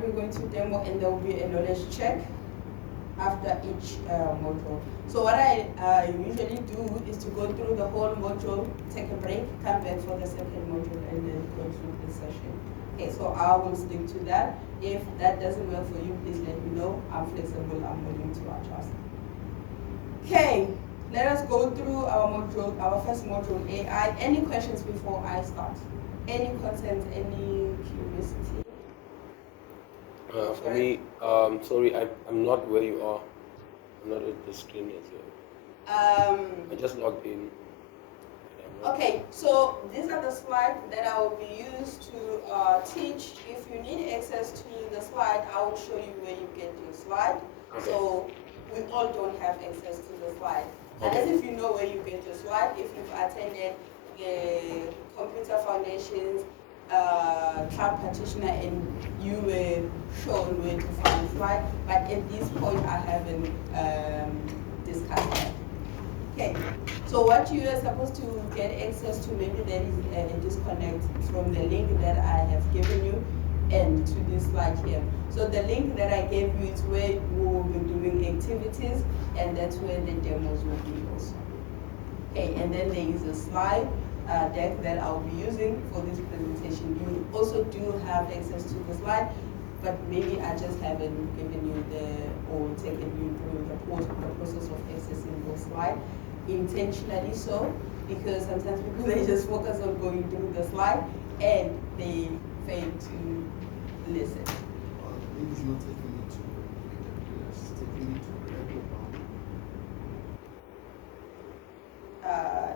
that we're going to demo, and there will be a knowledge check after each module. So what I usually do is to go through the whole module, take a break, come back for the second module, and then conclude the session. Okay, so I will stick to that. If that doesn't work for you, please let me know. I'm flexible, I'm willing to adjust. Okay, let us go through our module, our first module, AI. Any questions before I start? Any concerns, any curiosity? For me, sorry, I'm not where you are. I'm not at the screen yet. I just logged in. Okay, so these are the slides that I will be used to teach. If you need access to the slide, I will show you where you get your slide. Okay. So we all don't have access to the slide. Okay. Unless if you know where you get your slide, if you've attended the Computer Foundation's cloud practitioner and you were shown where to find the slide, but at this point I haven't discussed that. Okay, so what you are supposed to get access to, maybe there is a disconnect from the link that I have given you and to this slide here. So the link that I gave you is where we will be doing activities, and that's where the demos will be also. Okay, and then there is a slide deck that I'll be using for this presentation. You also do have access to the slide, but maybe I just haven't given you or taken you through the process of accessing the slide intentionally so, because sometimes people they just focus on going through the slide and they fail to listen. Maybe it's not taking it to AWS, it's taking it to regular browser.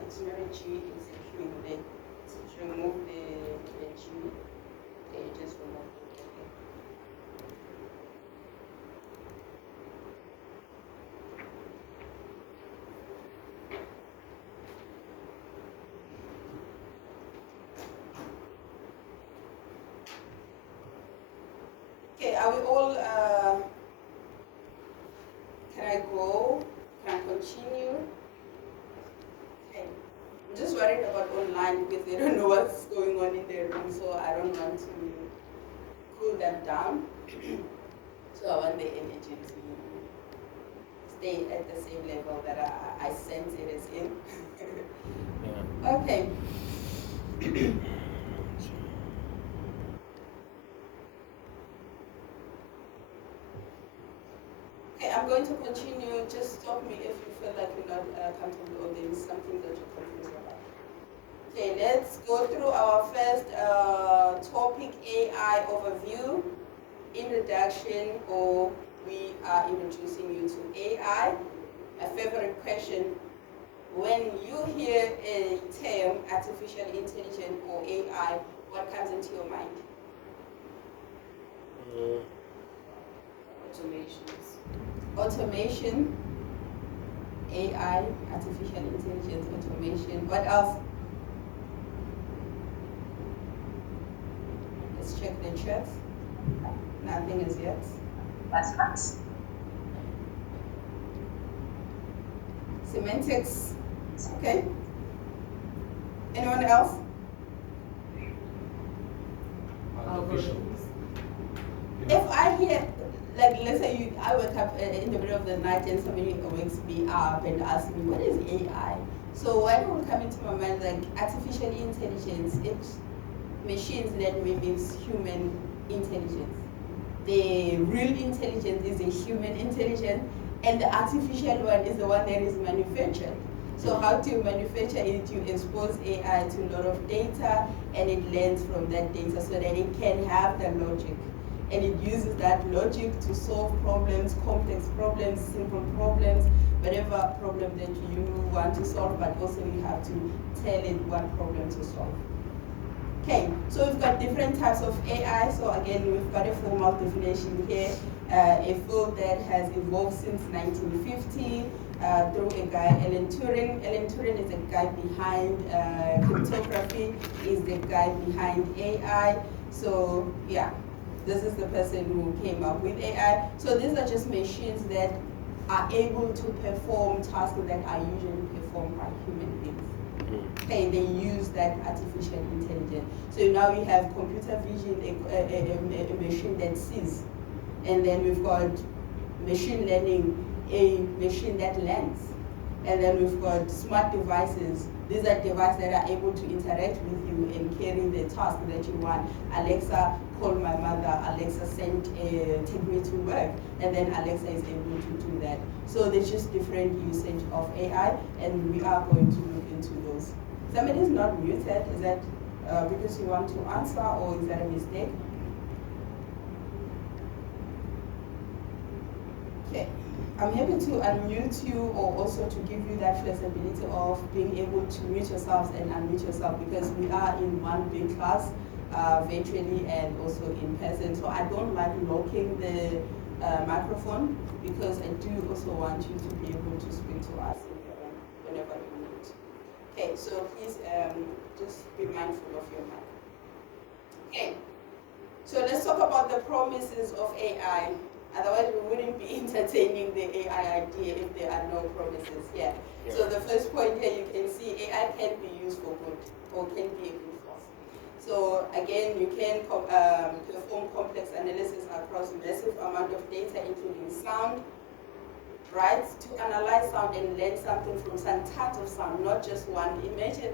It's not a G, it's a Q. To remove the G, they just remove it. Okay, are we all, can I go? Can I continue? Okay, I'm just worried about online because they don't know what's going on in their room, so I don't want to cool them down. So I want the energy to stay at the same level that I sense it is in. Yeah. Okay. Okay, I'm going to continue. Just stop me if you feel like you're not comfortable or there is something that you're confused about. Okay, let's go through our first topic, AI overview, introduction, or we are introducing you to AI. My favorite question, when you hear a term, artificial intelligence or AI, what comes into your mind? Automation, AI, artificial intelligence, automation. What else? Let's check the chat. Nothing as yet. Mathematics. Semantics. Okay. Anyone else? Artificial. If I hear, like, let's say I wake up in the middle of the night and somebody wakes me up and asks me, what is AI? So what will come into my mind, like artificial intelligence, it's machines that mimics human intelligence. The real intelligence is a human intelligence, and the artificial one is the one that is manufactured. So how to manufacture it? You expose AI to a lot of data, and it learns from that data so that it can have the logic. And it uses that logic to solve problems, complex problems, simple problems, whatever problem that you want to solve, but also you have to tell it what problem to solve. Okay, so we've got different types of AI. So again, we've got a formal definition here, a field that has evolved since 1950 through a guy, Alan Turing. Alan Turing is the guy behind cryptography, is the guy behind AI. So yeah, this is the person who came up with AI. So these are just machines that are able to perform tasks that are usually performed by human beings. Okay, they use that artificial intelligence. So now we have computer vision, a machine that sees, and then we've got machine learning, a machine that learns, and then we've got smart devices. These are devices that are able to interact with you and carry the task that you want. Alexa, call my mother. Alexa, take me to work. And then Alexa is able to do that. So there's just different usage of AI, and we are going to look into those. Somebody is not muted. Is that because you want to answer, or is that a mistake? Okay. I'm happy to unmute you, or also to give you that flexibility of being able to mute yourselves and unmute yourself, because we are in one big class, virtually and also in person. So I don't like locking the microphone, because I do also want you to be able to speak to us whenever you need. Okay, so please just be mindful of your mic. Okay, so let's talk about the promises of AI. Otherwise, we wouldn't be entertaining the AI idea if there are no promises here. Yeah. So the first point here, you can see AI can be used for good, or can be a good force. So again, you can perform complex analysis across massive amount of data, including sound, right? To analyze sound and learn something from some tons of sound, not just one. Imagine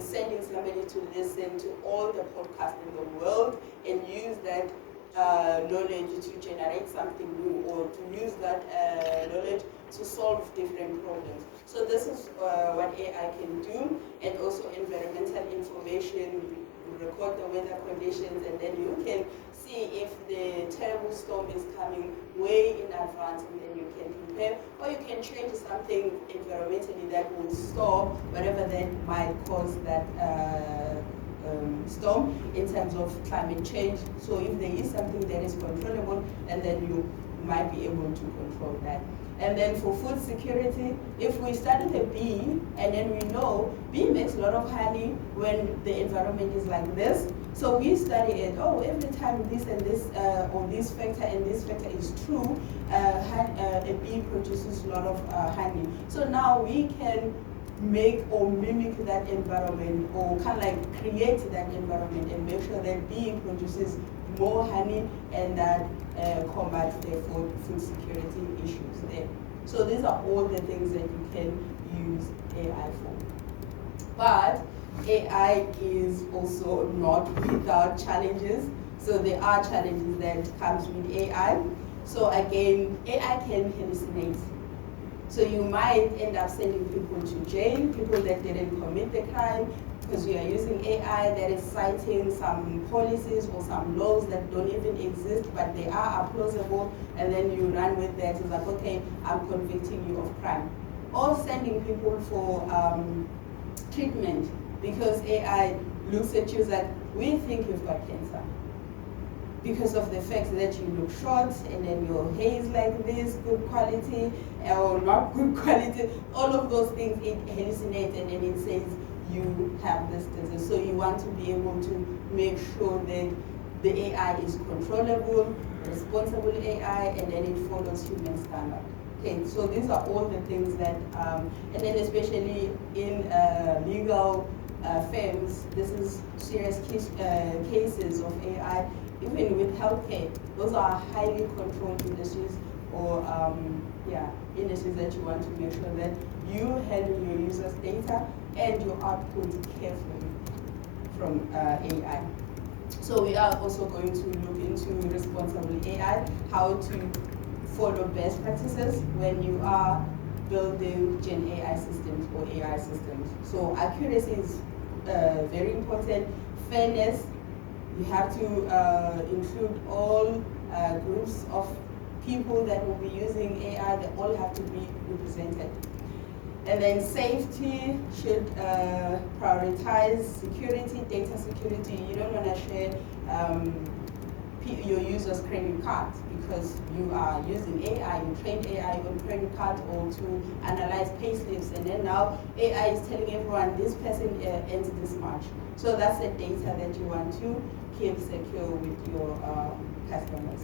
sending somebody to listen to all the podcasts in the world and use that knowledge to generate something new, or to use that knowledge to solve different problems. So this is what AI can do, and also environmental information. You record the weather conditions, and then you can see if the terrible storm is coming way in advance, and then you can prepare, or you can change something environmentally that will stop whatever that might cause that storm in terms of climate change. So if there is something that is controllable, and then you might be able to control that. And then for food security, if we start with a bee, and then we know bee makes a lot of honey when the environment is like this. So we study it, every time this and this, or this factor and this factor is true, a bee produces a lot of honey. So now we can make or mimic that environment, or kind of like create that environment, and make sure that bee produces more honey, and that combats the food security issues there. So these are all the things that you can use AI for. But AI is also not without challenges. So there are challenges that comes with AI. So again, AI can hallucinate. So you might end up sending people to jail, people that didn't commit the crime, because you are using AI that is citing some policies or some laws that don't even exist, but they are plausible, and then you run with that. It's like, okay, I'm convicting you of crime. Or sending people for treatment, because AI looks at you like, we think you've got cancer, because of the fact that you look short, and then your hair is like this, good quality, or not good quality, all of those things, it hallucinates, and then it says you have this disease. So you want to be able to make sure that the AI is controllable, responsible AI, and then it follows human standard. Okay, so these are all the things that, and then especially in legal firms, this is serious cases of AI. Even with healthcare, those are highly controlled industries, or industries that you want to make sure that you handle your users' data and your output carefully from AI. So we are also going to look into responsible AI, how to follow best practices when you are building Gen AI systems or AI systems. So accuracy is very important. Fairness, you have to include all groups of people that will be using AI. They all have to be represented. And then safety should prioritize security, data security. You don't want to share your users' credit cards, because you are using AI, you trained AI on credit cards, or to analyze pay slips, and then now AI is telling everyone this person earns this much. So that's the data that you want to keep secure with your customers.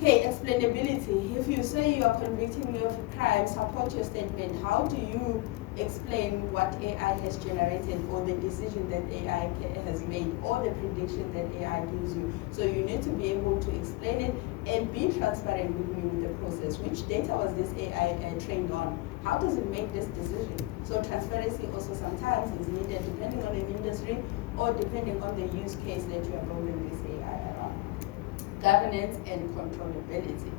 Okay, explainability. If you say you are convicting me of a crime, support your statement. How do you explain what AI has generated or the decision that AI has made or the prediction that AI gives you. So you need to be able to explain it and be transparent with me with the process. Which data was this AI trained on? How does it make this decision? So transparency also sometimes is needed depending on the industry or depending on the use case that you are building this AI around. Governance and controllability.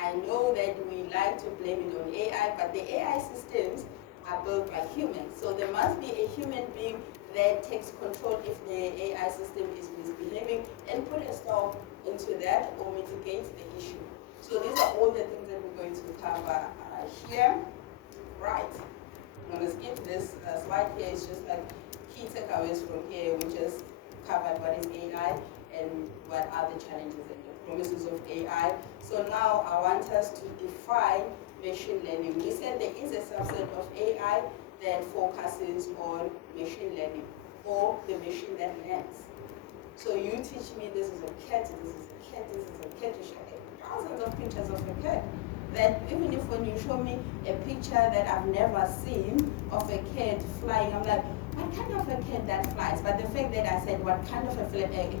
I know that we like to blame it on AI, but the AI systems are built by humans. So there must be a human being that takes control if the AI system is misbehaving and put a stop into that or mitigate the issue. So these are all the things that we're going to cover here. Right. I'm going to skip this slide here. It's just like key takeaways from here. We just covered what is AI and what are the challenges and the promises of AI. So now I want us to define machine learning. We said there is a subset of AI that focuses on machine learning or the machine that learns. So you teach me this is a cat, this is a cat, this is a cat. You show me thousands of pictures of a cat. That even if when you show me a picture that I've never seen of a cat flying, I'm like, what kind of a cat that flies? But the fact that I said what kind of a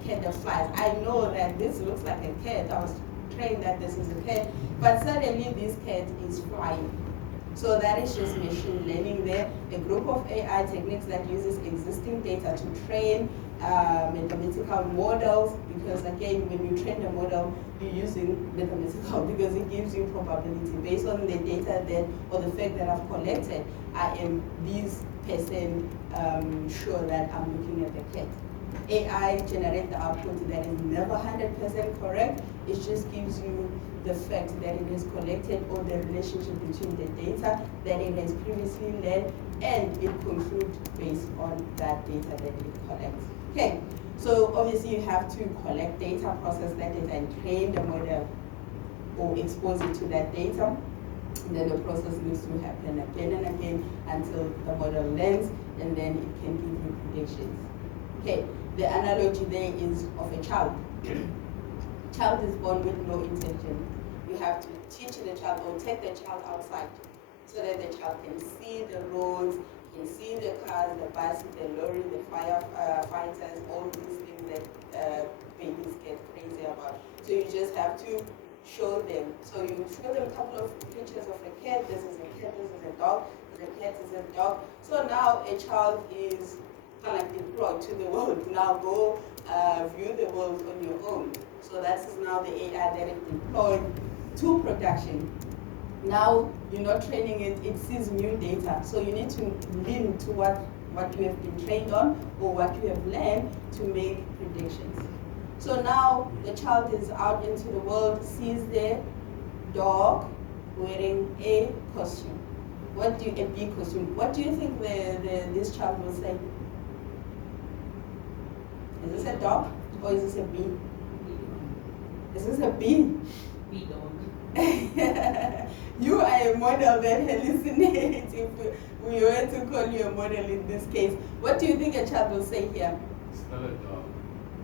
cat that flies, I know that this looks like a cat. I was trained that this is a cat, but suddenly this cat is flying. So that is just machine learning there. A group of AI techniques that uses existing data to train mathematical models, because again, when you train a model, you're using mathematical because it gives you probability based on the data that, or the fact that I've collected, I am this person sure that I'm looking at the cat. AI generates the output that is never 100% correct. It just gives you the fact that it is collected or the relationship between the data that it has previously learned, and it concludes based on that data that it collects. Okay, so obviously you have to collect data, process that data, and train the model or expose it to that data. And then the process needs to happen again and again until the model learns, and then it can give you predictions. Okay, the analogy there is of a child. Child is born with no intelligence. You have to teach the child or take the child outside so that the child can see the roads, can see the cars, the buses, the lorry, the firefighters, all these things that babies get crazy about. So you just have to show them. So you show them a couple of pictures of a cat. This is a cat, this is a dog, the cat is a dog. So now a child is kind of like deployed to the world. Now go view the world on your own. So that is now the AI that is deployed to production. Now you're not training it, it sees new data. So you need to lean to what you have been trained on or what you have learned to make predictions. So now the child is out into the world, sees the dog wearing a costume. A bee costume. What do you think this child will say? Is this a dog or is this a bee? Is this a bee? Bee dog. You are a model that hallucinates. If we were to call you a model in this case, what do you think a child will say here? Still a dog.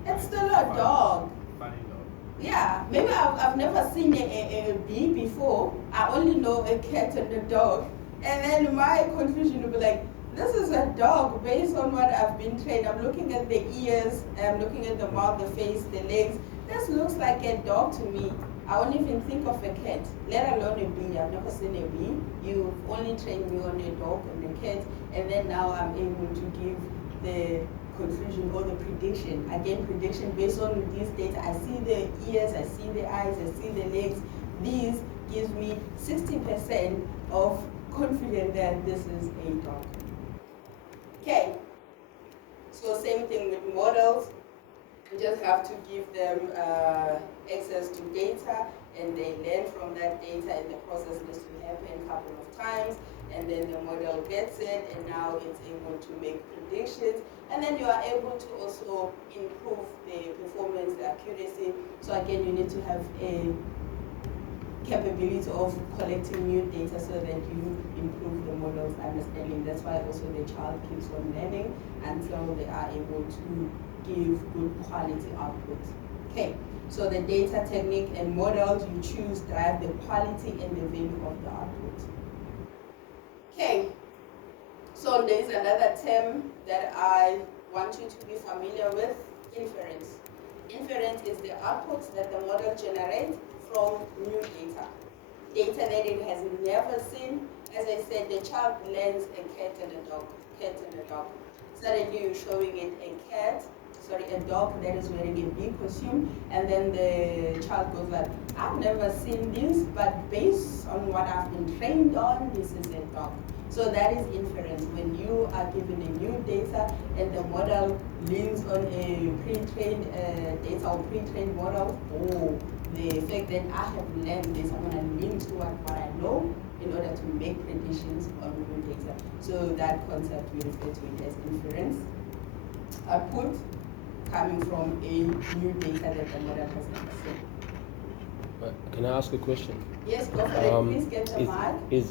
It's still a dog. Funny dog. Yeah, maybe I've never seen a bee before. I only know a cat and a dog. And then my conclusion will be like, this is a dog based on what I've been trained. I'm looking at the ears, I'm looking at the mouth, the face, the legs. This looks like a dog to me. I won't even think of a cat, let alone a bee. I've never seen a bee. You've only trained me on a dog and a cat, and then now I'm able to give the conclusion or the prediction. Again, prediction based on this data. I see the ears, I see the eyes, I see the legs. These gives me 60% of confidence that this is a dog. Okay, so same thing with models. You just have to give them access to data, and they learn from that data, and the process needs to happen a couple of times, and then the model gets it, and now it's able to make predictions, and then you are able to also improve the performance, the accuracy. So again, you need to have a capability of collecting new data so that you improve the model's understanding. That's why also the child keeps on learning until they are able to give good quality output. Okay, so the data technique and models you choose drive the quality and the value of the output. Okay, So there is another term that I want you to be familiar with, inference. Inference is the output that the model generates from new data. Data that it has never seen. As I said, the child learns a cat and a dog. Cat and a dog. Suddenly you're showing it a dog that is wearing a big costume, and then the child goes like, I've never seen this, but based on what I've been trained on, this is a dog. So that is inference. When you are given a new data and the model leans on a pre-trained data or pre-trained model, the fact that I have learned this, I'm going to lean toward what I know in order to make predictions on new data. So that concept we refer to it as inference. Output coming from a new data that the model has never seen. Can I ask a question? Yes, go for it. Please get the mic.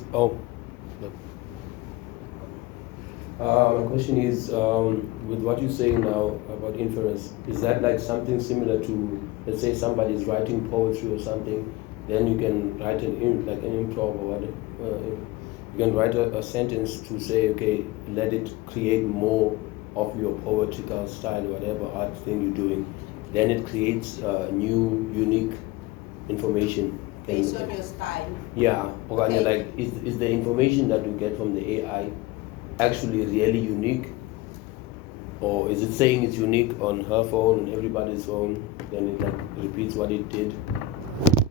My question is, with what you're saying now about inference, is that like something similar to, let's say somebody is writing poetry or something, then you can write an improv or whatever. You can write a sentence to say, okay, let it create more of your poetical style, whatever art thing you're doing. Then it creates new, unique information. Based on your style. Yeah. Okay. Like, is the information that you get from the AI actually really unique, or is it saying it's unique on her phone and everybody's phone, then it like repeats what it did,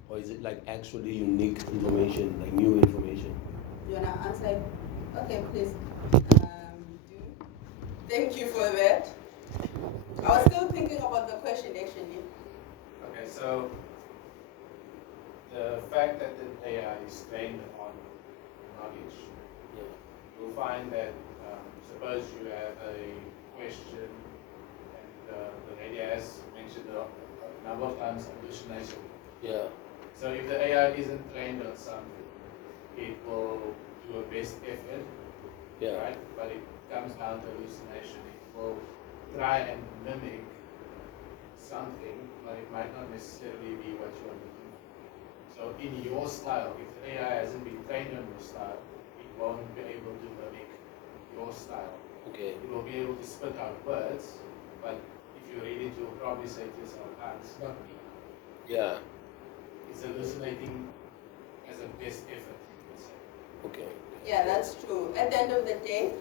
or is it like actually unique information, like new information? You wanna answer? Okay, please. Thank you for that. I was still thinking about the question actually. Okay, so the fact that the AI is trained on knowledge, you'll find that suppose you have a question and the lady has mentioned a number of times hallucination. Yeah. So if the AI isn't trained on something, it will do a best effort, right? But it comes down to hallucination. It will try and mimic something, but it might not necessarily be what you're looking for. So in your style, if the AI hasn't been trained on your style, it won't be able to mimic your style. Okay. It will be able to spit out words, but if you read it, you'll probably say to yourself, it's not me. Yeah. It's hallucinating as a best effort, let's say. Okay. Yeah, that's true. At the end of the day,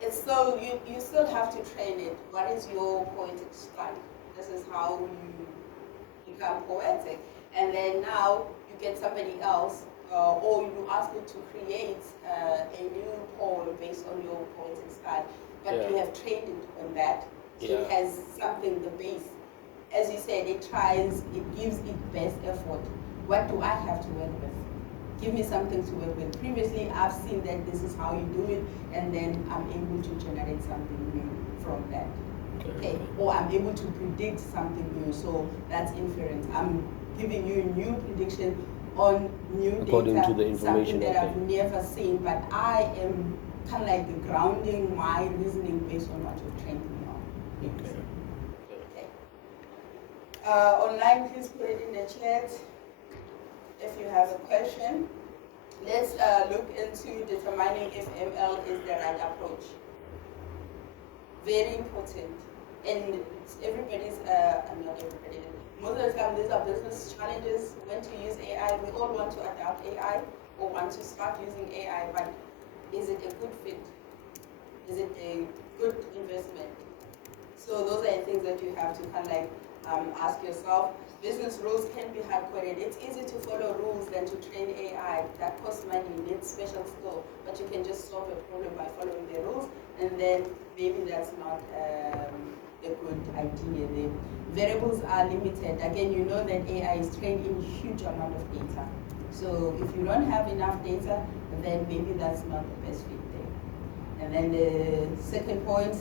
it's still you still have to train it. What is your poetic style? This is how you become poetic. And then now you get somebody else, or you ask it to create a new poem based on your poetic style. But you have trained it on that. So it has something, the base. As you said, it gives its best effort. What do I have to work with? Give me something to work with. Previously, I've seen that this is how you do it, and then I'm able to generate something new from that. Okay. Or I'm able to predict something new. So that's inference. I'm giving you a new prediction on new according data, to the information something that I've never seen, but I am kind of like grounding my reasoning based on what you've trained me on. Okay. Online, please put it in the chat if you have a question. Let's look into determining if ML is the right approach. Very important. And everybody's, not everybody, most of the time these are business challenges. When to use AI, we all want to adopt AI or want to start using AI, but is it a good fit? Is it a good investment? So those are the things that you have to kind of like ask yourself. Business rules can be hard-coded. It's easy to follow rules than to train AI. That costs money, needs special skill, but you can just solve a problem by following the rules, and then maybe that's not a good idea. The variables are limited. Again, you know that AI is trained in huge amount of data. So if you don't have enough data, then maybe that's not the best fit there. And then the second point,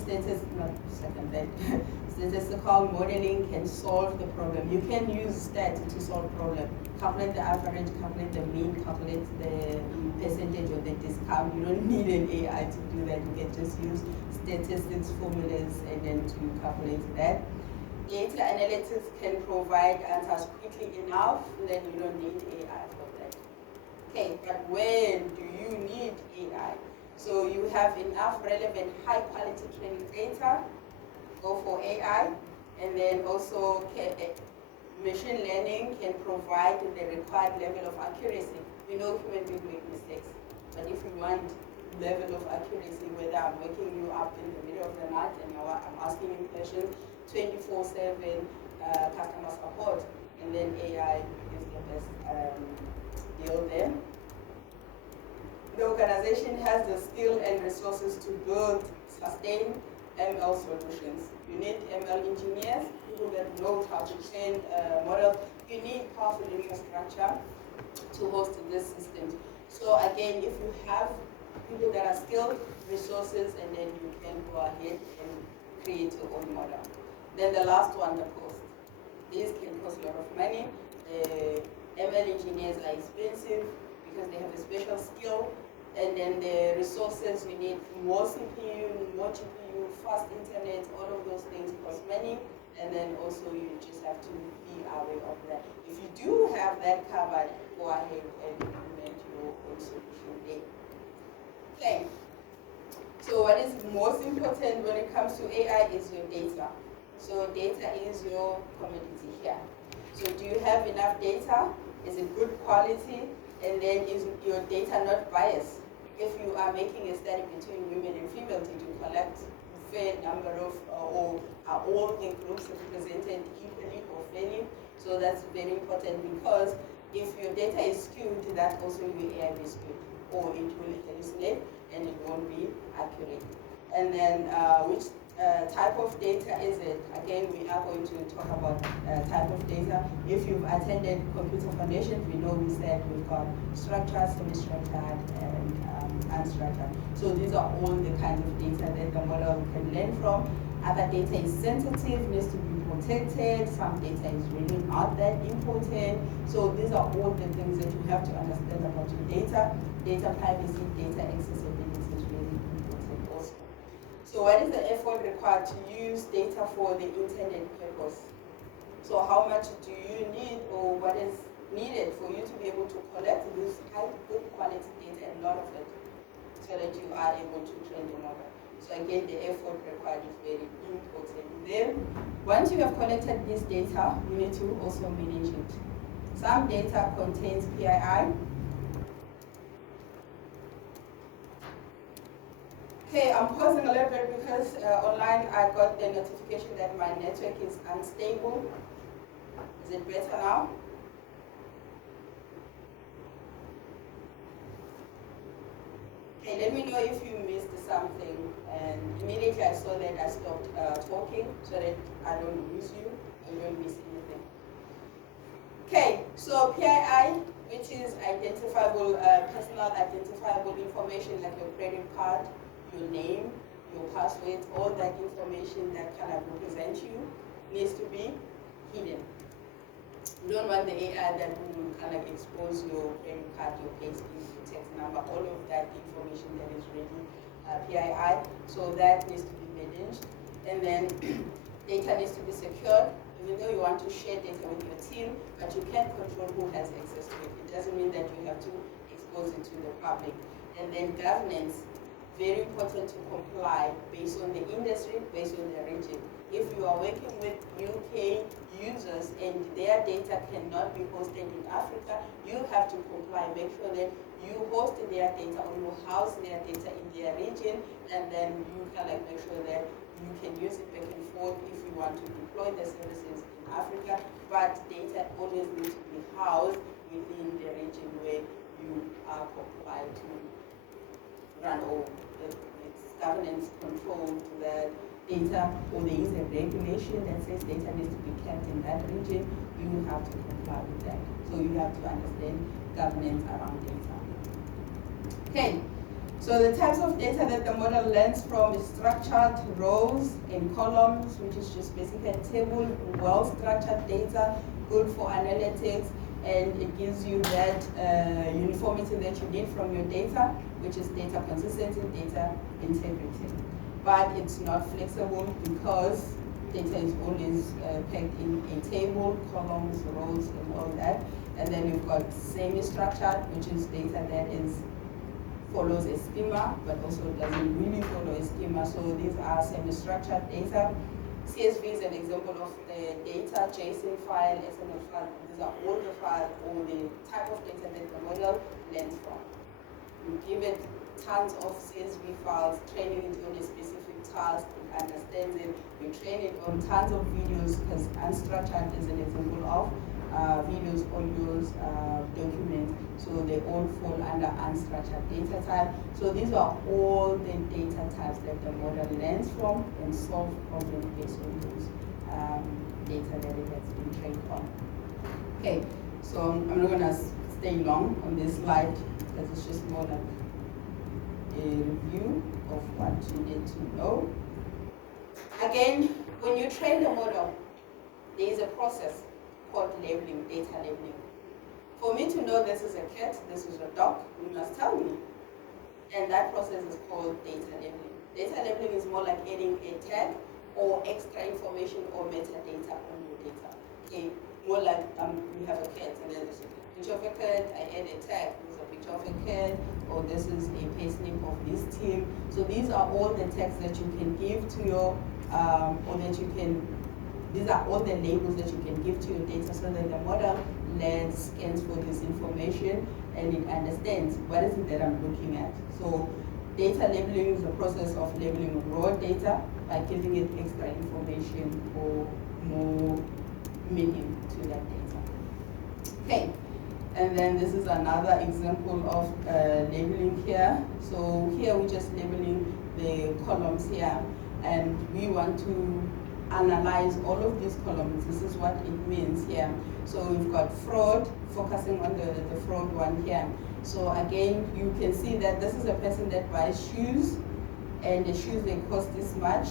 statistical modeling can solve the problem. You can use stats to solve problem. Calculate the average, calculate the mean, calculate the percentage of the discount. You don't need an AI to do that. You can just use statistics formulas and then to calculate that. Data analytics can provide answers quickly enough, then you don't need AI for that. Okay, but when do you need AI? So you have enough relevant high quality training data, go for AI, and then also machine learning can provide the required level of accuracy. We know human beings make mistakes, but if you want level of accuracy, whether I'm waking you up in the middle of the night and I'm asking you questions, 24/7 customer support, and then AI is the best deal there. The organization has the skill and resources to build, sustain ML solutions. You need ML engineers, people that know how to train models. You need powerful infrastructure to host these systems. So again, if you have people that are skilled, resources, and then you can go ahead and create your own model. Then the last one, the cost. These can cost a lot of money. ML engineers are expensive because they have a special skill. And then the resources, you need more CPU, more GPU, fast internet, all of those things cost money. And then also you just have to be aware of that. If you do have that covered, go ahead and implement your own solution there. Okay. So what is most important when it comes to AI is your data. So data is your commodity here. So do you have enough data? Is it good quality? And then is your data not biased? If you are making a study between women and females, did you collect a fair number of, or are all the groups represented equally or fairly? So that's very important, because if your data is skewed, that also your AI will be skewed, or it will hallucinate and it won't be accurate. And then which type of data is it? Again, we are going to talk about type of data. If you've attended Computer Foundation, we know we said we've got structured, semi-structured, and unstructured. So these are all the kinds of data that the model can learn from. Other data is sensitive, needs to be protected. Some data is really not that important. So these are all the things that you have to understand about your data. Data privacy, data accessibility is really important also. So what is the effort required to use data for the intended purpose? So how much do you need, or what is needed for you to be able to collect this high, good quality data, a lot of it, so that you are able to train the model? So again, the effort required is very important. Then, once you have collected this data, you need to also manage it. Some data contains PII. Okay, I'm pausing a little bit because online I got the notification that my network is unstable. Is it better now? Okay, let me know if you missed something. And immediately I saw that, I stopped talking so that I don't lose you, I don't miss anything. Okay, so PII, which is identifiable, personal identifiable information like your credit card, your name, your password, all that information that kind of represents you needs to be hidden. You don't want the AI that will kind of expose your credit card, your payslip, your text number, all of that information that is really PII. So that needs to be managed. And then data needs to be secured. Even though you want to share data with your team, but you can't control who has access to it. It doesn't mean that you have to expose it to the public. And then governance. Very important to comply based on the industry, based on the region. If you are working with UK users and their data cannot be hosted in Africa, you have to comply. Make sure that you host their data or you house their data in their region, and then you can make sure that you can use it back and forth if you want to deploy the services in Africa. But data always needs to be housed within the region where you are compliant to run over. It's governance control to that data, or there is a regulation that says data needs to be kept in that region, you have to comply with that. So you have to understand governance around data. Okay, so the types of data that the model learns from is structured, rows and columns, which is just basically a table, well-structured data, good for analytics, and it gives you that uniformity that you need from your data, which is data consistency, data integrity. But it's not flexible because data is always packed in a table, columns, rows, and all that. And then you've got semi-structured, which is data that is follows a schema, but also doesn't really follow a schema. So these are semi-structured data. CSV is an example of the data, JSON file, XML file. These are all the files or the type of data that the model learns from. You give it tons of CSV files, training it on a specific task, it understands it. You train it on tons of videos, because unstructured is an example of videos, audios, documents. So they all fall under unstructured data type. So these are all the data types that the model learns from and solve problems based on those data that it has been trained on. Okay, so I'm not gonna stay long on this slide, because it's just more like a review of what you need to know. Again, when you train the model, there is a process called labeling, data labeling. For me to know this is a cat, this is a dog, you must tell me. And that process is called data labeling. Data labeling is more like adding a tag or extra information or metadata on your data. Okay, more like you have a cat and then there's a picture of a cat, I add a tag, there's a picture of a cat, or this is a payslip of this team. So these are all the tags that you can give to your, these are all the labels that you can give to your data, so that the model learns, scans for this information, and it understands what is it that I'm looking at. So data labeling is the process of labeling raw data by giving it extra information or more meaning to that data. Okay, and then this is another example of labeling here. So here we're just labeling the columns here, and we want to analyze all of these columns. This is what it means here. So we've got fraud, focusing on the fraud one here. So again, you can see that this is a person that buys shoes, and the shoes, they cost this much,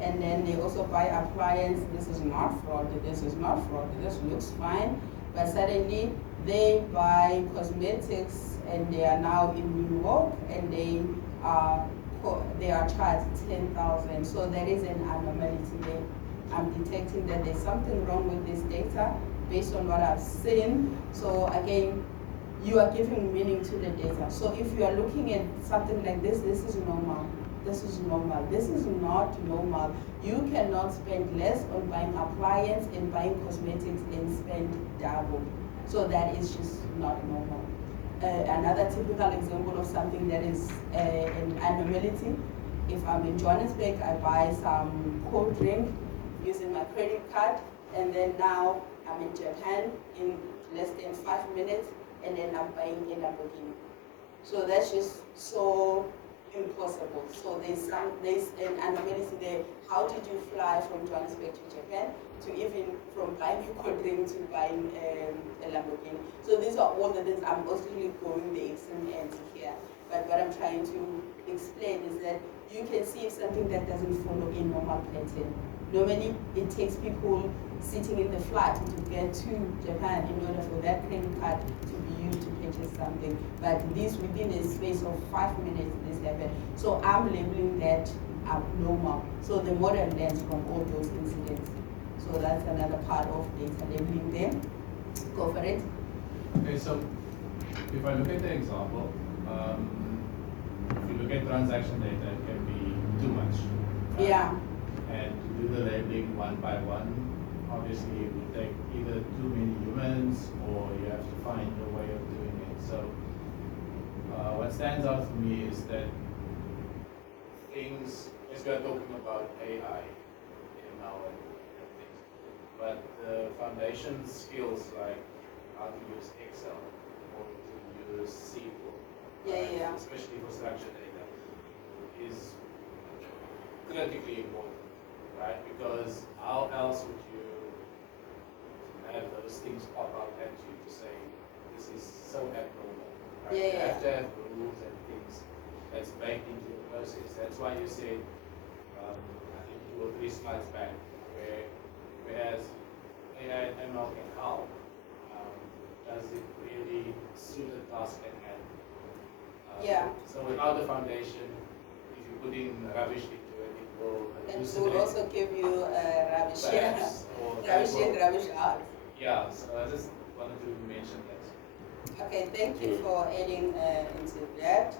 and then they also buy appliance. This is not fraud, this is not fraud, this looks fine, but suddenly they buy cosmetics, and they are now in New York, and they are charged 10,000. So there is an anomaly there. I'm detecting that there's something wrong with this data based on what I've seen. So again, you are giving meaning to the data. So if you are looking at something like this, this is normal. This is normal. This is not normal. You cannot spend less on buying appliance and buying cosmetics and spend double. So that is just not normal. Another typical example of something that is an anomaly. If I'm in Johannesburg, I buy some cold drink using my credit card, and then now I'm in Japan in less than 5 minutes, and then I'm buying a Lamborghini. So that's just so impossible. So there's an anomaly there. How did you fly from Johannesburg to Japan to even from buying a cold drink to buying a Lamborghini? So these are all the things. I'm also going the extreme ends here. But what I'm trying to explain is that you can see something that doesn't follow a normal pattern. Normally, it takes people sitting in the flat to get to Japan in order for that credit card to be used to purchase something. But this, within a space of 5 minutes, this happened. So I'm labeling that abnormal. So the model learns from all those incidents. So that's another part of data labeling there. Go for it. Okay, so if I look at the example, if you look at transaction data, it can be too much. Right? Yeah. And to do the labeling one by one, obviously it would take either too many humans, or you have to find a way of doing it. So what stands out for me is that things, as we are talking about AI, ML and things, but the foundation skills like how to use Excel or to use SQL, especially for structured data, is critically important, right? Because how else would you have those things pop up at you to say this is so abnormal? Right? You have to have rules and things that's baked into the process. That's why you said, I think 2 or 3 slides back, whereas AI and ML can help, does it really suit the task at hand? So without the foundation, if you put in rubbish into it, it will hallucinate. It will also give you rubbish. Perhaps, or rubbish in, rubbish out. Yeah, so I just wanted to mention that. Okay, thank you for adding into that.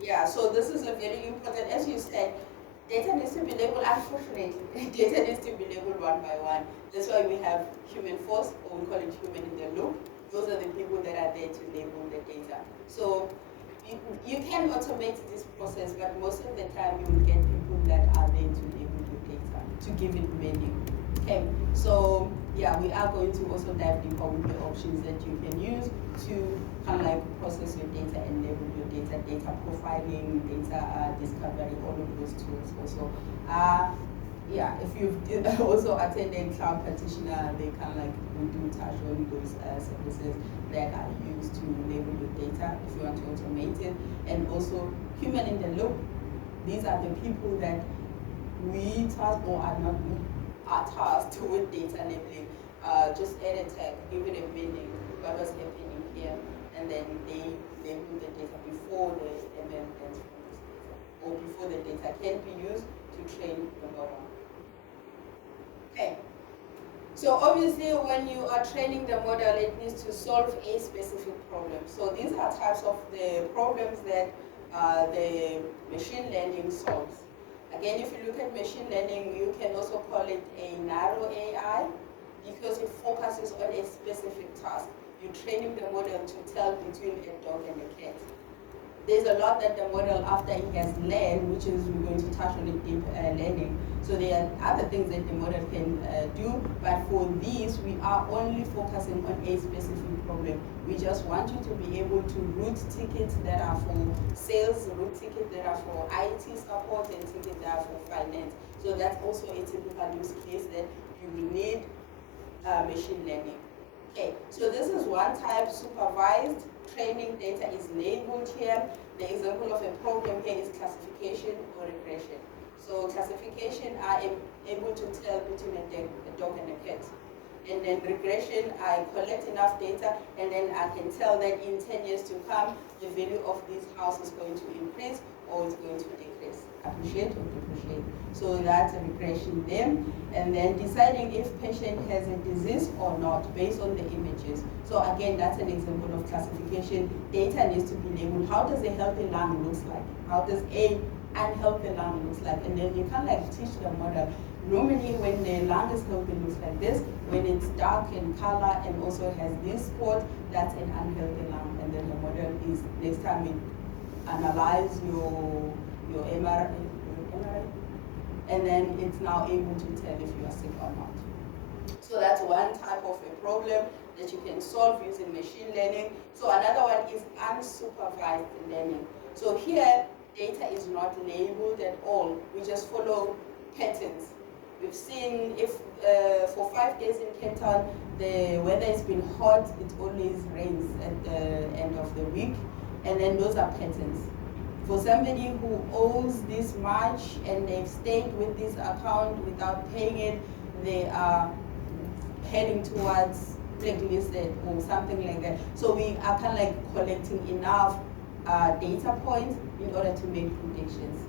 Yeah, so this is a very important, as you said, data needs to be labeled, unfortunately, data needs to be labeled one by one. That's why we have human force, or we call it human in the loop. Those are the people that are there to label the data. So you can automate this process, but most of the time you will get people that are there to label your data, to give it meaning. Okay, so yeah, we are going to also dive deeper with the options that you can use to kind of like process your data and label your data, data profiling, data discovery, all of those tools also. Yeah, if you've also attended Cloud Practitioner, they kind of like we do touch on those services that are used to label your data if you want to automate it. And also human in the loop, these are the people that we task or are not we are tasked with data labeling. Just add a tag, give it a meaning, what was happening here, and then they label the data before the ML ends from this data, or before the data can be used to train the model. Okay. So obviously when you are training the model, it needs to solve a specific problem. So these are types of the problems that the machine learning solves. Again, if you look at machine learning, you can also call it a narrow AI because it focuses on a specific task. You're training the model to tell between a dog and a cat. There's a lot that the model, after it has learned, which is we're going to touch on it, deep learning. So there are other things that the model can do, but for these, we are only focusing on a specific problem. We just want you to be able to route tickets that are for sales, route tickets that are for IT support, and tickets that are for finance. So that's also a typical use case that you will need machine learning. Okay, so this is one type, supervised training data is labeled here. The example of a problem here is classification or regression. So classification, I am able to tell between a dog and a cat. And then regression, I collect enough data and then I can tell that in 10 years to come, the value of this house is going to increase or it's going to decrease, appreciate or depreciate. So that's a regression there. And then deciding if patient has a disease or not based on the images. So again, that's an example of classification. Data needs to be labeled. How does a healthy lung look like? How does a unhealthy lung look like? And then you can like teach the model. Normally when the lung is healthy, it looks like this. When it's dark in color and also has this spot, that's an unhealthy lung. And then the model is, next time it analyze your MRI, and then it's now able to tell if you are sick or not. So that's one type of a problem that you can solve using machine learning. So another one is unsupervised learning. So here, data is not labeled at all. We just follow patterns. We've seen if for 5 days in Cape Town, the weather has been hot, it always rains at the end of the week. And then those are patterns. For somebody who owes this much and they've stayed with this account without paying it, they are heading towards blacklisted or something like that. So we are kind of like collecting enough data points in order to make predictions.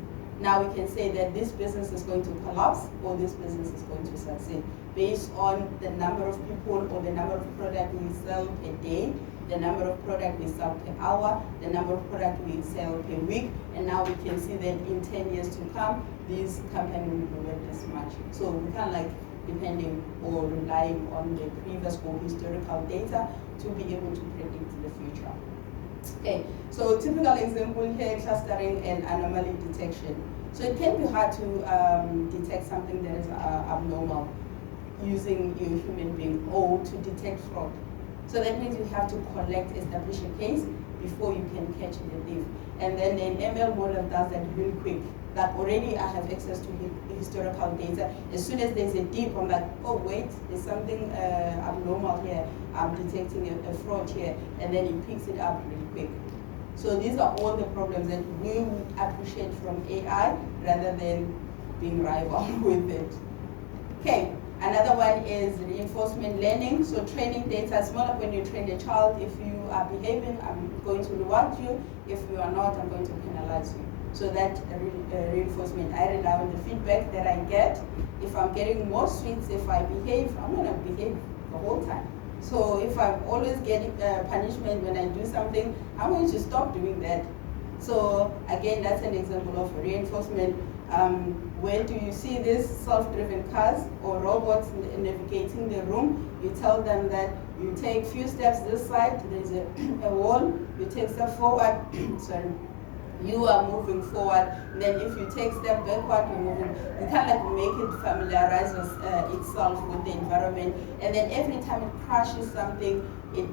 Now we can say that this business is going to collapse or this business is going to succeed based on the number of people or the number of products we sell per day, the number of products we sell per hour, the number of products we sell per week, and now we can see that in 10 years to come, this company will be worth this much. So we can like depending or relying on the previous or historical data to be able to predict the future. Okay, so typical example here, clustering and anomaly detection. So it can be hard to detect something that is abnormal using your human being or to detect fraud. So that means you have to collect, establish a case before you can catch the thief. And then an ML model does that real quick. Like already I have access to historical data. As soon as there's a dip, I'm like, oh wait, there's something abnormal here. I'm detecting a fraud here. And then it picks it up really quick. So these are all the problems that we would appreciate from AI rather than being rival with it. Okay, another one is reinforcement learning. So training data, it's more like when you train a child, if you are behaving, I'm going to reward you. If you are not, I'm going to penalize you. So that reinforcement, I rely on the feedback that I get. If I'm getting more sweets, if I behave, I'm gonna behave the whole time. So if I'm always getting punishment when I do something, I'm going to stop doing that. So again, that's an example of reinforcement. When do you see these self-driven cars or robots navigating the room? You tell them that you take few steps this side, there's a wall, you take step forward, sorry, you are moving forward. Then if you take step backward, you're moving. You kind of like make it familiarize itself with the environment. And then every time it crashes something, it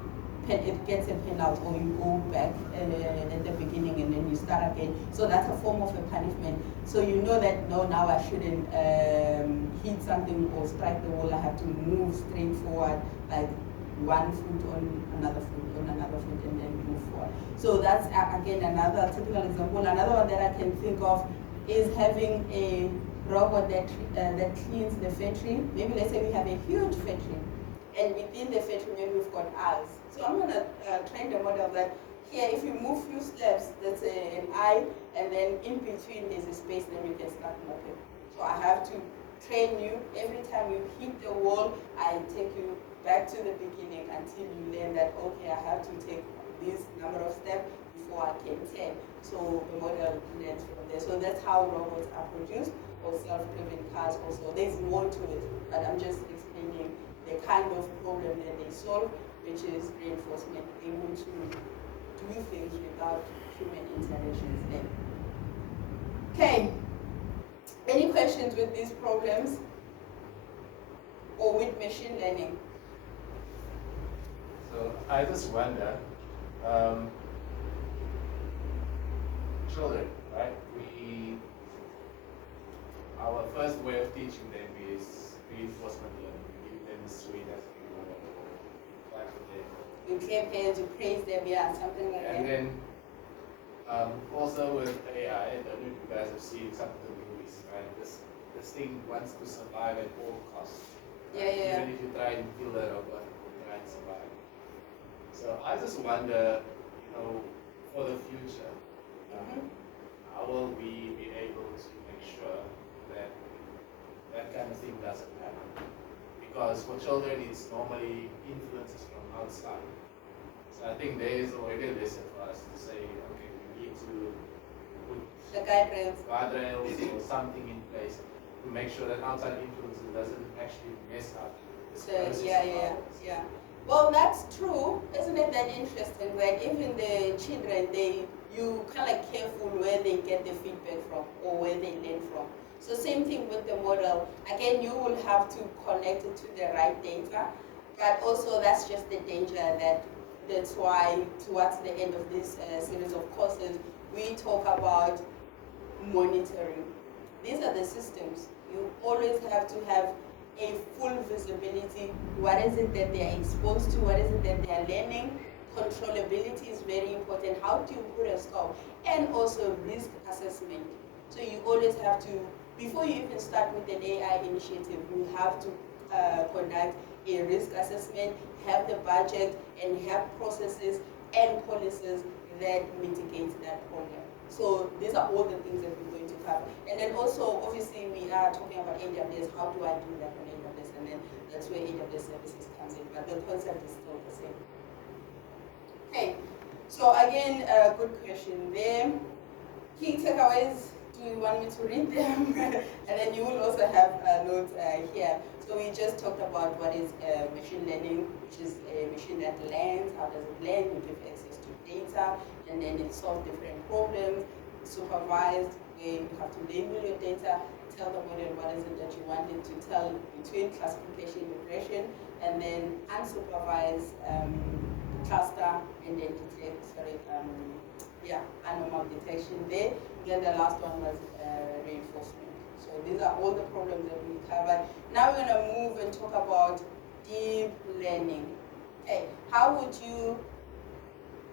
gets a penalty, or you go back at the beginning and then you start again. So that's a form of a punishment. So you know that no, now I shouldn't hit something or strike the wall. I have to move straight forward, like one foot on another foot on another foot, and then move forward. So that's again another typical example. Another one that I can think of is having a robot that cleans the factory. Maybe let's say we have a huge factory, and within the factory maybe we've got aisles. So I'm gonna train the model that here, if you move few steps, that's an aisle, and then in between there's a space, then you can start mopping. So I have to train you. Every time you hit the wall, I take you back to the beginning until you learn that, okay, I have to take this number of steps before I can turn. So the model learns from there. So that's how robots are produced, or self-driven cars also. There's more to it, but I'm just explaining the kind of problem that they solve, which is reinforcement, able to do things without human interactions there. Okay, any questions with these problems or with machine learning? So I just wonder, children, right? Our first way of teaching them is reinforcement learning. We give them a sweet as you want to clap for them. You clap hands, you praise them, yeah, something like that. And then also with AI, I don't know if you guys have seen some of the movies, right? This thing wants to survive at all costs. Right? Yeah. Even if you try and kill the robot, it will try and survive. So I just wonder, for the future, how will we be able to make sure that that kind of thing doesn't happen? Because for children, it's normally influences from outside. So I think there is already a lesson for us to say, okay, we need to put The guardrails. guardrails or something in place to make sure that outside influences doesn't actually mess up this process. Yeah. Well, that's true. Isn't it that interesting? Like even the children, you kind of careful where they get the feedback from or where they learn from. So same thing with the model. Again, you will have to connect it to the right data, but also that's just the danger that's why towards the end of this series of courses, we talk about monitoring. These are the systems. You always have to have a full visibility. What is it that they are exposed to? What is it that they are learning? Controllability is very important. How do you put a stop? And also risk assessment. So you always have to, before you even start with an AI initiative, you have to conduct a risk assessment, have the budget, and have processes and policies that mitigate that problem. So these are all the things that we're going to cover. And then also, obviously, we are talking about AWS. How do I do that on AWS? And then that's where AWS services comes in. But the concept is still the same. Okay. So again, good question there. Key takeaways. Do you want me to read them? And then you will also have notes here. So we just talked about what is machine learning, which is a machine that learns. How does it learn? You give access to data, and then it solves different problems. Supervised, where you have to label your data, tell the model what is it that you want it to tell between classification and regression, and then unsupervised cluster, and then detect, anomal detection there. Then the last one was reinforcement. So these are all the problems that we covered. Now we're going to move and talk about deep learning. Okay, how would you,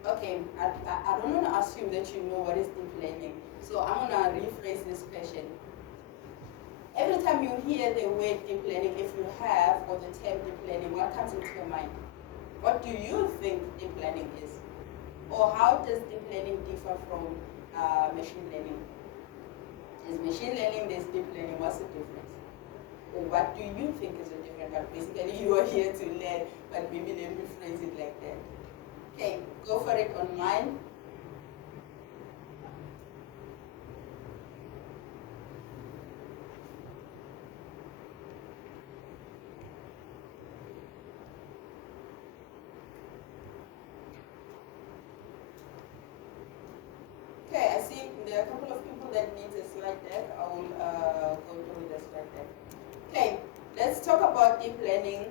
okay, I don't want to assume that you know what is deep learning. So I'm going to rephrase this question. Every time you hear the word deep learning, if you have, or the term deep learning, what comes into your mind? What do you think deep learning is? Or how does deep learning differ from machine learning? Is machine learning, there's deep learning, what's the difference? Or what do you think is the difference? But basically you are here to learn, but maybe let me phrase it like that. Okay, go for it on mine. example that needs a slide deck, I will go through the slide deck. Okay, let's talk about deep learning.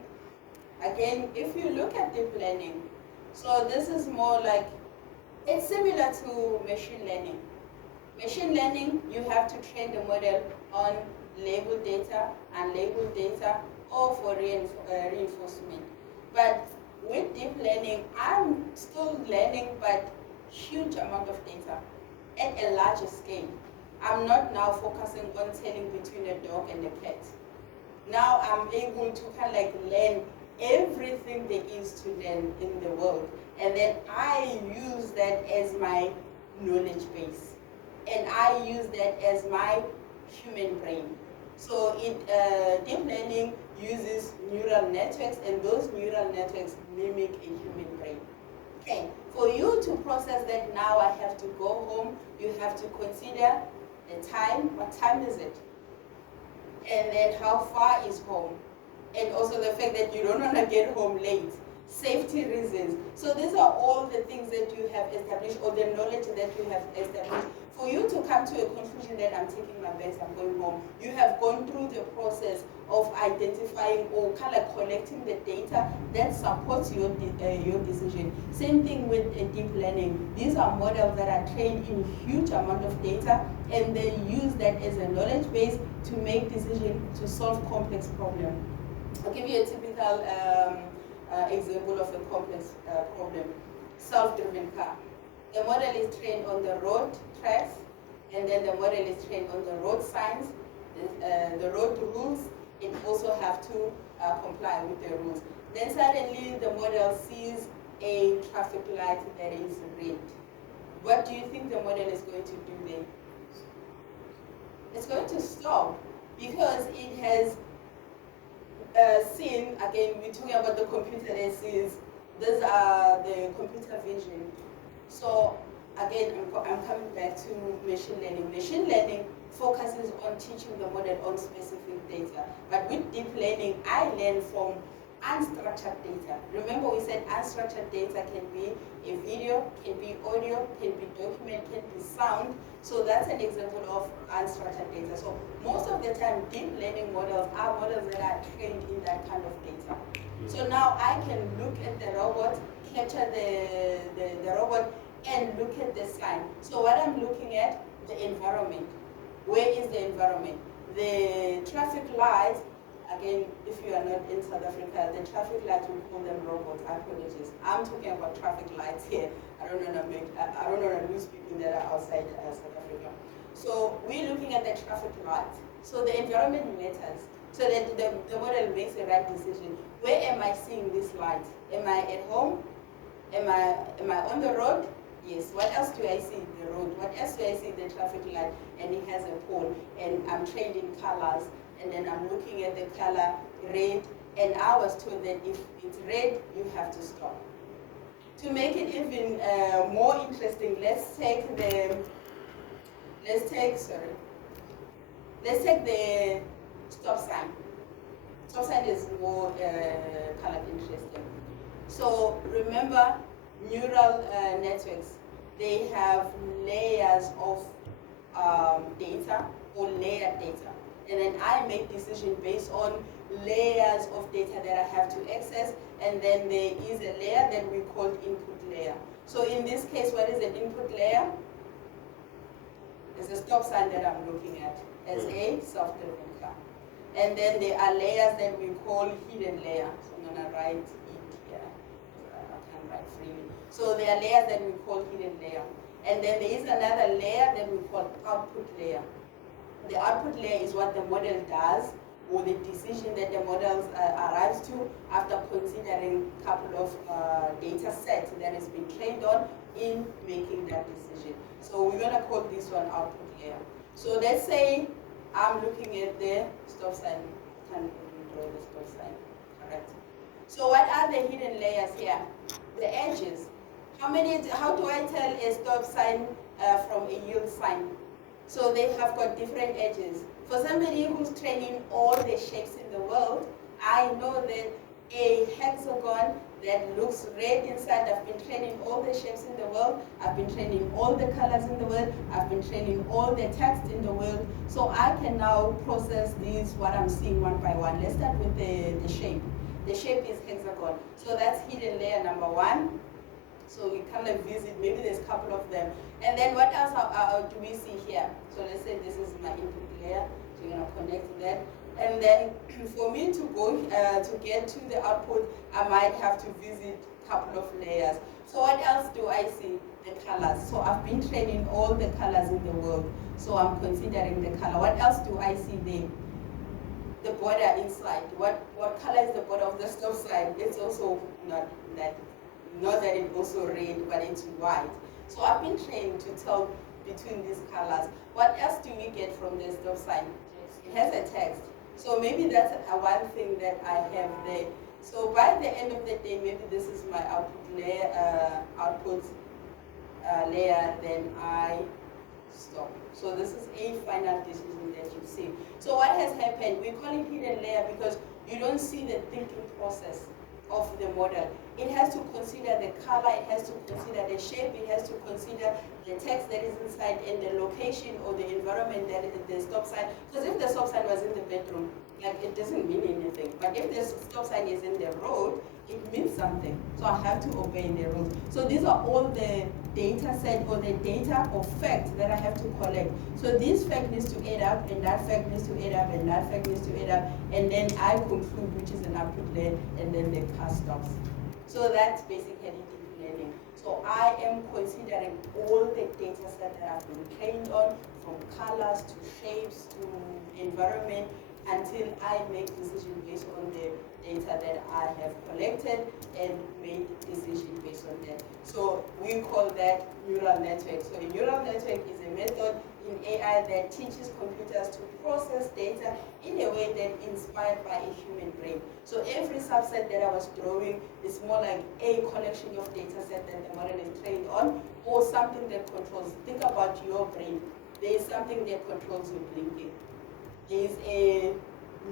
Again, if you look at deep learning, so this is more like, it's similar to machine learning. Machine learning, you have to train the model on labeled data, unlabeled data, or for reinforcement. But with deep learning, I'm still learning, but huge amount of data at a larger scale. I'm not now focusing on telling between a dog and a cat. Now I'm able to kind of like learn everything there is to learn in the world. And then I use that as my knowledge base. And I use that as my human brain. So deep learning uses neural networks, and those neural networks mimic a human brain. Okay, for you to process that, now I have to go home, you have to consider the time, what time is it? And then how far is home? And also the fact that you don't want to get home late, safety reasons. So these are all the things that you have established, or the knowledge that you have established. For you to come to a conclusion that I'm taking my bags, I'm going home, you have gone through the process of identifying or kind of collecting the data that supports your decision. Same thing with deep learning. These are models that are trained in huge amount of data, and they use that as a knowledge base to make decisions to solve complex problems. I'll give you a typical example of a complex problem. Self-driven car. The model is trained on the road tracks, and then the model is trained on the road signs, the road rules. It also have to comply with the rules. Then suddenly the model sees a traffic light that is red. What do you think the model is going to do then? It's going to stop, because it has seen, again, we're talking about the computer that sees, these are the computer vision. So again, I'm coming back to machine learning. Machine learning focuses on teaching the model on specific data. But with deep learning, I learn from unstructured data. Remember, we said unstructured data can be a video, can be audio, can be document, can be sound. So that's an example of unstructured data. So most of the time, deep learning models are models that are trained in that kind of data. So now I can look at the robot, capture the robot, and look at the sign. So what I'm looking at, the environment. Where is the environment? The traffic lights, again, if you are not in South Africa, the traffic lights, we call them robots. Apologies. I'm talking about traffic lights here. I don't know to lose people that are outside South Africa. So we're looking at the traffic lights. So the environment matters. So that the model makes the right decision. Where am I seeing this light? Am I at home? Am I on the road? Yes. What else do I see? The road. What else do I see? The traffic light. And it has a pole. And I'm trained in colors. And then I'm looking at the color red. And I was told that if it's red, you have to stop. To make it even more interesting, let's take the stop sign. Stop sign is more kind of interesting. So remember, neural networks, they have layers of data or layered data. And then I make decisions based on layers of data that I have to access, and then there is a layer that we call input layer. So in this case, what is an input layer? It's a stop sign that I'm looking at as a self-driven car. And then there are layers that we call hidden layer. So I'm gonna write it here. I can write freely. So there are layers that we call hidden layer. And then there is another layer that we call output layer. The output layer is what the model does, or the decision that the model arrives to after considering a couple of data sets that has been trained on in making that decision. So we're going to call this one output layer. So let's say I'm looking at the stop sign. Can you draw the stop sign? Correct. So what are the hidden layers here? The edges. How do I tell a stop sign from a yield sign? So they have got different edges. For somebody who's training all the shapes in the world, I know that a hexagon that looks red inside. I've been training all the shapes in the world. I've been training all the colors in the world. I've been training all the text in the world. So I can now process these, what I'm seeing one by one. Let's start with the shape. The shape is hexagon. So that's hidden layer number one. So we kind of visit, maybe there's a couple of them. And then what else do we see here? So let's say this is my input layer. So you're gonna connect that. And then for me to go to get to the output, I might have to visit a couple of layers. So what else do I see? The colors. So I've been training all the colors in the world. So I'm considering the color. What else do I see there? The border inside. What color is the border of the stop sign? It's also not that it's also red, but it's white. So I've been trained to tell between these colors. What else do we get from the stop sign? It has a text. So maybe that's one thing that I have there. So by the end of the day, maybe this is my output layer, then I stop. So this is a final decision that you see. So what has happened? We call it hidden layer because you don't see the thinking process of the model. It has to consider the color, it has to consider the shape, it has to consider the text that is inside and the location or the environment that is the stop sign. Because if the stop sign was in the bedroom, like it doesn't mean anything. But if the stop sign is in the road, it means something. So I have to obey the rules. So these are all the data set or the data or facts that I have to collect. So this fact needs to add up, and that fact needs to add up, and that fact needs to add up, and then I conclude which is an output layer, and then the car stops. So that's basically deep learning. So I am considering all the data set that I've been trained on, from colors to shapes to environment, until I make decision based on the data that I have collected and made decision based on that. So we call that neural network. So a neural network is a method in AI that teaches computers to process data in a way that is inspired by a human brain. So every subset that I was drawing is more like a collection of data set that the model is trained on, or something that controls. Think about your brain. There is something that controls your blinking. There's a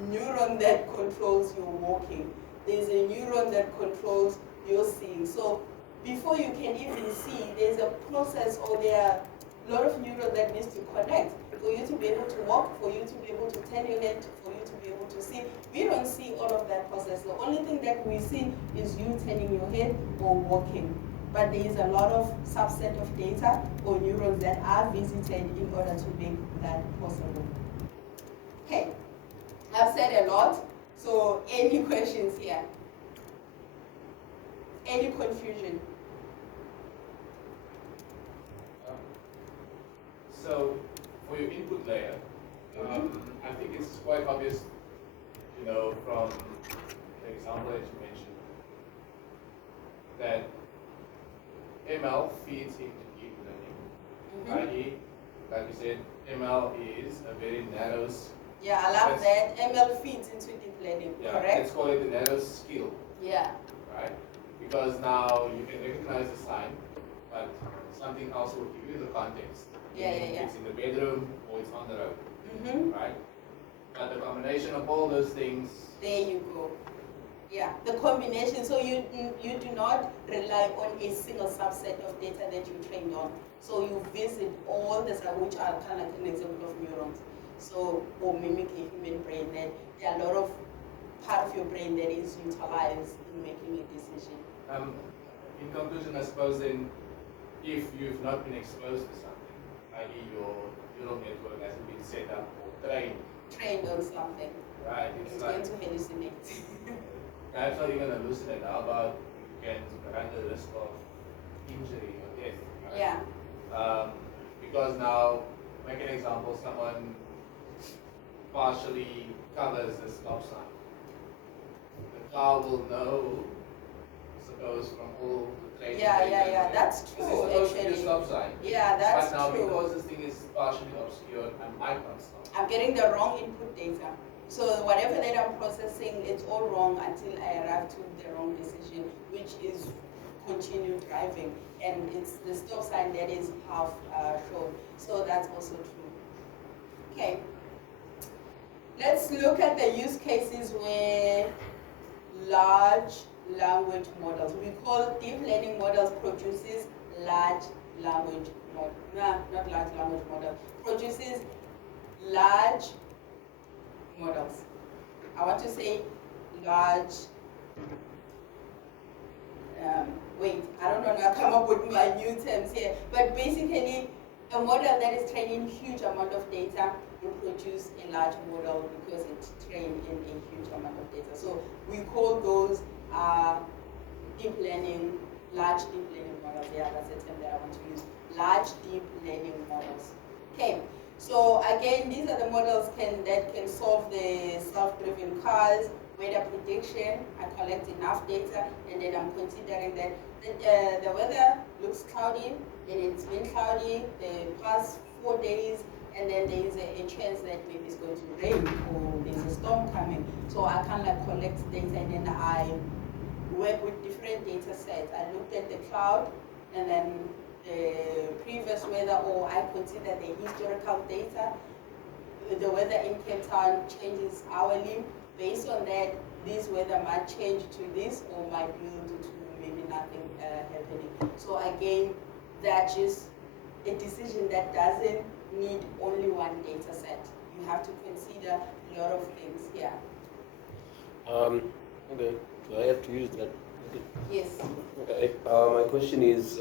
neuron that controls your walking. There's a neuron that controls your seeing. So before you can even see, there's a process, or there are a lot of neurons that needs to connect for you to be able to walk, for you to be able to turn your head, for you to be able to see. We don't see all of that process. The only thing that we see is you turning your head or walking. But there is a lot of subset of data or neurons that are visited in order to make that possible. Okay, I've said a lot, so any questions here? Any confusion? So, for your input layer, I think it's quite obvious, from the example that you mentioned, that ML feeds into deep learning, i.e., like you said, ML is a very narrow. Yeah, I love that. ML feeds into deep learning, correct? Let's call it the narrow skill. Yeah. Right? Because now you can recognize the sign, but something else will give you the context. It's in the bedroom or it's on the road. Right? But the combination of all those things. There you go. Yeah, the combination. So you do not rely on a single subset of data that you trained on. So you visit all the which are kind of like an example of neurons. So, or mimic a human brain, that there are a lot of part of your brain that is utilized in making a decision. In conclusion, I suppose then, if you've not been exposed to something, i.e. your neural network hasn't been set up or trained on something. Right, it's like, going to hallucinate. Perhaps not even hallucinate. How about you can run the risk of injury or death? Right? Yeah. Because now, make an example, someone partially covers the stop sign. The car will know, suppose, from all the training. Yeah, that's true. This is supposed to be a stop sign. Yeah, that's true. But now, true. because this thing is partially obscured, I can't stop. I'm getting the wrong input data. So whatever that I'm processing, it's all wrong until I arrive to the wrong decision, which is continue driving. And it's the stop sign that is half shown. So that's also true. Okay. Let's look at the use cases where large language models. We call deep learning models produces large language model. Nah, not large language model. Produces large models. I want to say large. Wait, I don't know how to come up with my new terms here, but basically a model that is training huge amount of data will produce a large model because it's trained in a huge amount of data. So we call those deep learning, large deep learning models. Yeah, that's the term that I want to use. Large deep learning models. Okay. So again, these are the models that can solve the self-driven cars, weather prediction. I collect enough data, and then I'm considering that the weather looks cloudy, and it's been cloudy the past 4 days, and then there is a chance that maybe it's going to rain or there's a storm coming. So I kind of collect data, and then I work with different data sets. I looked at the cloud, and then the previous weather, or I consider the historical data. The weather in Cape Town changes hourly. Based on that, this weather might change to this or might build to maybe nothing happening. So again, that's just a decision that doesn't need only one data set. You have to consider a lot of things here. Okay, so I have to use that. Okay. Yes. Okay. My question is,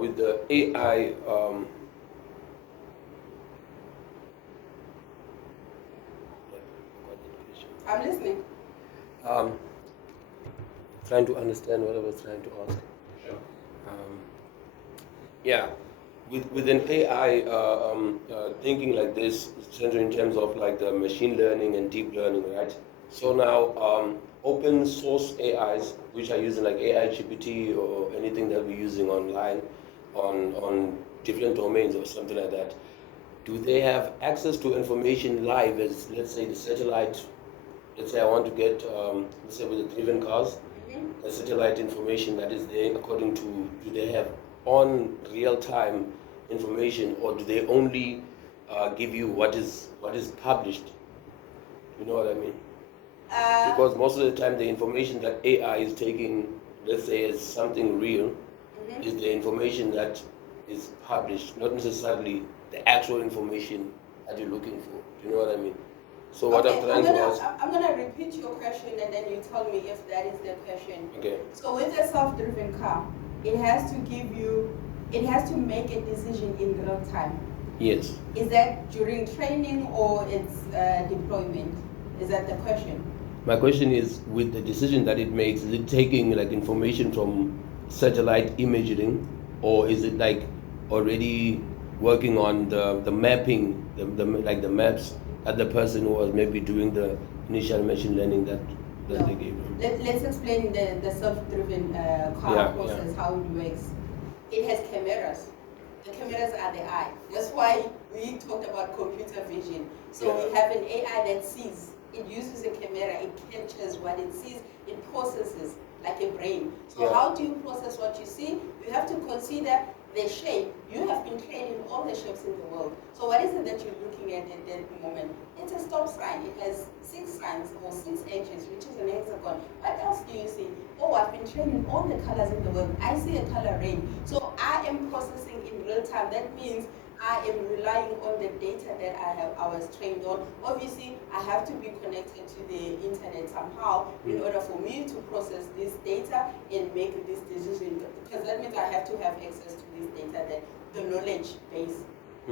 with the AI, I'm listening. Trying to understand what I was trying to ask. Sure. Yeah, with an AI thinking like this, essentially in terms of like the machine learning and deep learning, right? So now open source AIs, which are using like AI GPT or anything that we're using online on different domains or something like that, do they have access to information live as, let's say, the satellite? Let's say I want to get, let's say with the driven cars, the satellite information that is there according to, do they have on real-time information, or do they only give you what is published? You know what I mean? Because most of the time the information that AI is taking, let's say, as something real, is the information that is published, not necessarily the actual information that you're looking for. Do you know what I mean? So what I'm trying to ask... I'm going to repeat your question, and then you tell me if that is the question. Okay. So with a self-driven car, it has to make a decision in real time. Yes. Is that during training or its deployment? Is that the question? My question is, with the decision that it makes, is it taking like information from satellite imaging, or is it like already working on the mapping, the maps that the person who was maybe doing the initial machine learning that they gave them? Let's explain the self-driven car process, how it works. It has cameras. The cameras are the eye. That's why we talked about computer vision. So we have an AI that sees. It uses a camera. It captures what it sees. It processes like a brain. So how do you process what you see? You have to consider the shape. You have been training all the shapes in the world. So what is it that you're looking at that moment? It's a stop sign. It has 6 signs or 6 edges, which is an hexagon. What else do you see? Oh, I've been training all the colors in the world. I see a color red. So I am processing in real time. That means I am relying on the data that I was trained on. Obviously, I have to be connected to the internet somehow in order for me to process this data and make this decision. Because that means I have to have access to this data, the knowledge base.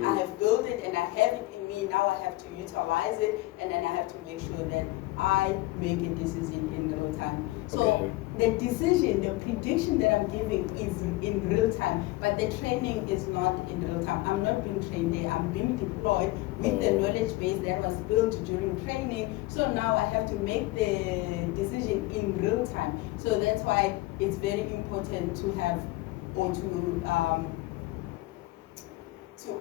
I have built it and I have it in me. Now I have to utilize it, and then I have to make sure that I make a decision in real time. So the decision, the prediction that I'm giving is in real time, but the training is not in real time. I'm not being trained there. I'm being deployed with the knowledge base that was built during training. So now I have to make the decision in real time. So that's why it's very important to have or to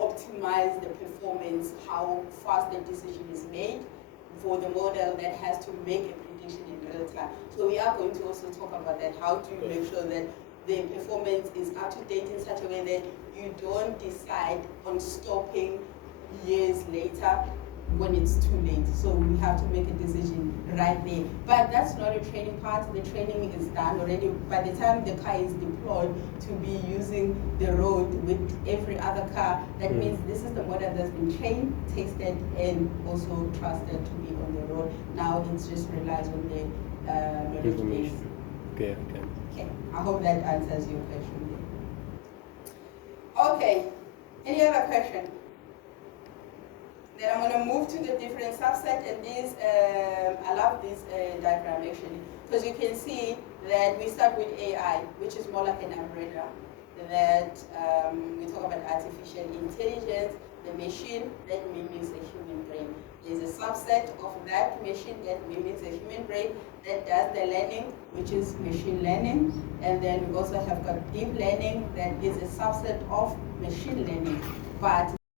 optimize the performance, how fast the decision is made for the model that has to make a prediction in real time. So we are going to also talk about that. How do you make sure that the performance is up to date in such a way that you don't decide on stopping years later when it's too late. So we have to make a decision right there. But that's not a training part. The training is done already. By the time the car is deployed to be using the road with every other car, that means this is the model that's been trained, tested, and also trusted to be on the road. Now it just relies on the information. Okay. Okay, I hope that answers your question. Okay, any other question? Then I'm going to move to the different subset, and this, I love this diagram actually, because you can see that we start with AI, which is more like an umbrella, that we talk about artificial intelligence, the machine that mimics a human brain. There's a subset of that machine that mimics a human brain that does the learning, which is machine learning, and then we also have got deep learning that is a subset of machine learning, but